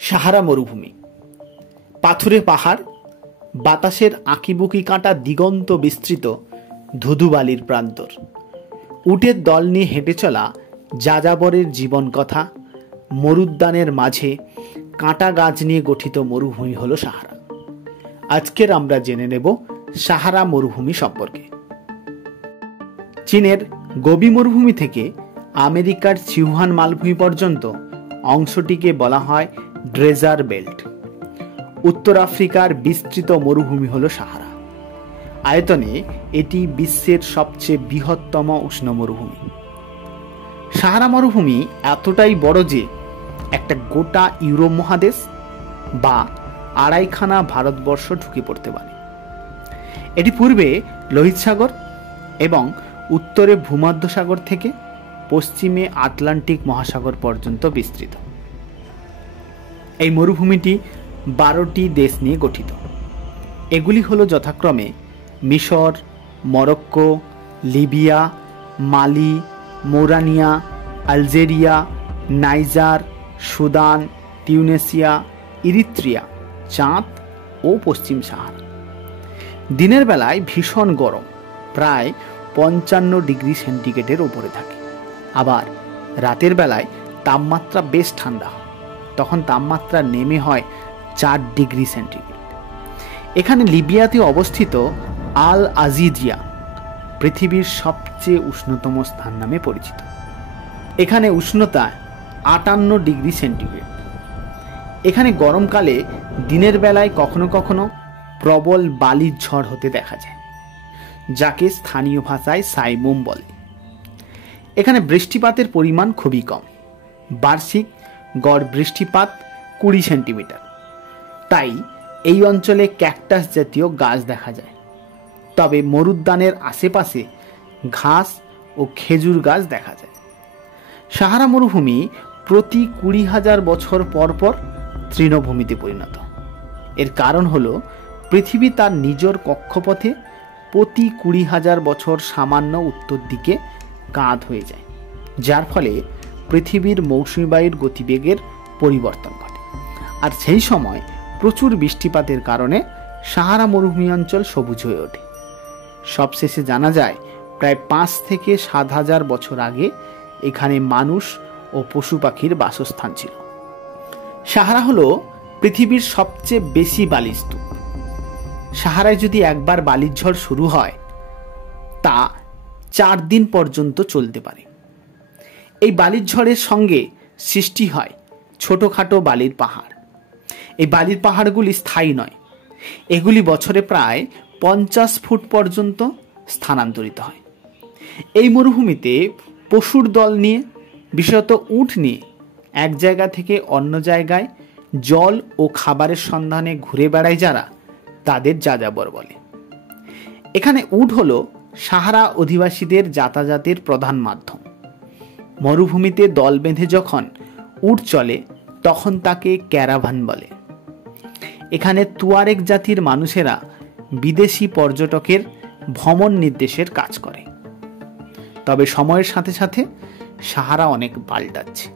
সাহারা মরুভূমি, পাথুরে পাহাড়, বাতাসের আঁকিবুকি কাঁটা দিগন্ত বিস্তৃত ধুধু বালির প্রান্তর, উটের দল নিয়ে হেঁটে চলা যাযাবরের জীবন কথা, মরুদ্যানের মাঝে কাঁটা গাছ নিয়ে গঠিত মরুভূমি হলো সাহারা। আজকের আমরা জেনে নেব সাহারা মরুভূমি সম্পর্কে। চীনের গোবি মরুভূমি থেকে আমেরিকার চিউহান মালভূমি পর্যন্ত অংশটিকে বলা হয় ড্রেজার বেল্ট। উত্তর আফ্রিকার বিস্তৃত মরুভূমি হল সাহারা। আয়তনে এটি বিশ্বের সবচেয়ে বৃহত্তম উষ্ণ মরুভূমি। সাহারা মরুভূমি এতটাই বড় যে একটা গোটা ইউরোপ মহাদেশ বা আড়াইখানা ভারতবর্ষ ঢুকে পড়তে পারে। এটি পূর্বে লোহিত সাগর এবং উত্তরে ভূমধ্যসাগর থেকে পশ্চিমে আটলান্টিক মহাসাগর পর্যন্ত বিস্তৃত। এই মরুভূমিটি 12টি দেশ নিয়ে গঠিত। এগুলি হলো যথাক্রমে মিশর, মরক্কো, লিবিয়া, মালি, মৌরানিয়া, Algeria, Niger, Sudan, Tunisia, Eritrea, চাঁদ ও পশ্চিম সাহারা। দিনের বেলায় ভীষণ গরম, প্রায় 55 ডিগ্রি সেন্টিগ্রেডের ওপরে থাকে। আবার রাতের বেলায় তাপমাত্রা বেশ ঠান্ডা হয়, তখন তাপমাত্রা নেমে হয় 4 ডিগ্রি সেন্টিগ্রেড। এখানে লিবিয়াতে অবস্থিত আল আজিজিয়া পৃথিবীর সবচেয়ে উষ্ণতম স্থান নামে পরিচিত। এখানে উষ্ণতা 58 ডিগ্রি সেন্টিগ্রেড। এখানে গরমকালে দিনের বেলায় কখনো কখনো প্রবল বালির ঝড় হতে দেখা যায়, যাকে স্থানীয় ভাষায় সাইমুম বলে। এখানে বৃষ্টিপাতের পরিমাণ খুবই কম, বার্ষিক গড় বৃষ্টিপাত 20 সেন্টিমিটার। তাই এই অঞ্চলে ক্যাকটাস জাতীয় গাছ দেখা যায়, তবে মরুদ্যানের আশেপাশে ঘাস ও খেজুর গাছ দেখা যায়। সাহারা মরুভূমি প্রতি 20,000 বছর পর পর তৃণভূমিতে পরিণত। এর কারণ হলো পৃথিবী তার নিজের কক্ষপথে প্রতি 20,000 বছর সামান্য উত্তর দিকে কাঁধ হয়ে যায়, যার ফলে পৃথিবীর মৌসুমী বায়ুর গতিবেগের পরিবর্তন ঘটে। আর সেই সময় প্রচুর বৃষ্টিপাতের কারণে সাহারা মরুভূমি অঞ্চল সবুজ হয়ে ওঠে। সবশেষে জানা যায় প্রায় 5 থেকে 7,000 বছর আগে এখানে মানুষ ও পশু পাখির বাসস্থান ছিল। সাহারা হলো পৃথিবীর সবচেয়ে বেশি বালির স্তূপ। সাহারায় যদি একবার বালির ঝড় শুরু হয় তা 4 দিন পর্যন্ত চলতে পারে। এই বালির ঝড়ের সঙ্গে সৃষ্টি হয় ছোটোখাটো বালির পাহাড়। এই বালির পাহাড়গুলি স্থায়ী নয়, এগুলি বছরে প্রায় 50 ফুট পর্যন্ত স্থানান্তরিত হয়। এই মরুভূমিতে পশুর দল নিয়ে, বিশেষত উট নিয়ে এক জায়গা থেকে অন্য জায়গায় জল ও খাবারের সন্ধানে ঘুরে বেড়ায় যারা, তাদের যাযাবর বলে। এখানে উট হলো সাহারা অধিবাসীদের যাতায়াতের প্রধান মাধ্যম। মরুভূমিতে দল বেঁধে যখন উট চলে তখন তাকে ক্যারাভান বলে। এখানে তুয়ারেগ জাতির মানুষেরা বিদেশি পর্যটকের ভ্রমণ নির্দেশের কাজ করে। তবে সময়ের সাথে সাথে সাহারা অনেক পাল্টাচ্ছে।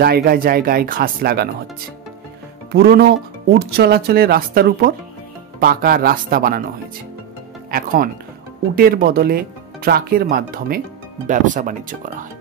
জায়গায় জায়গায় ঘাস লাগানো হচ্ছে। পুরনো উট চলাচলের রাস্তার উপর পাকা রাস্তা বানানো হয়েছে। এখন উটের বদলে ট্রাকের মাধ্যমে ব্যবসা বাণিজ্য করা হয়।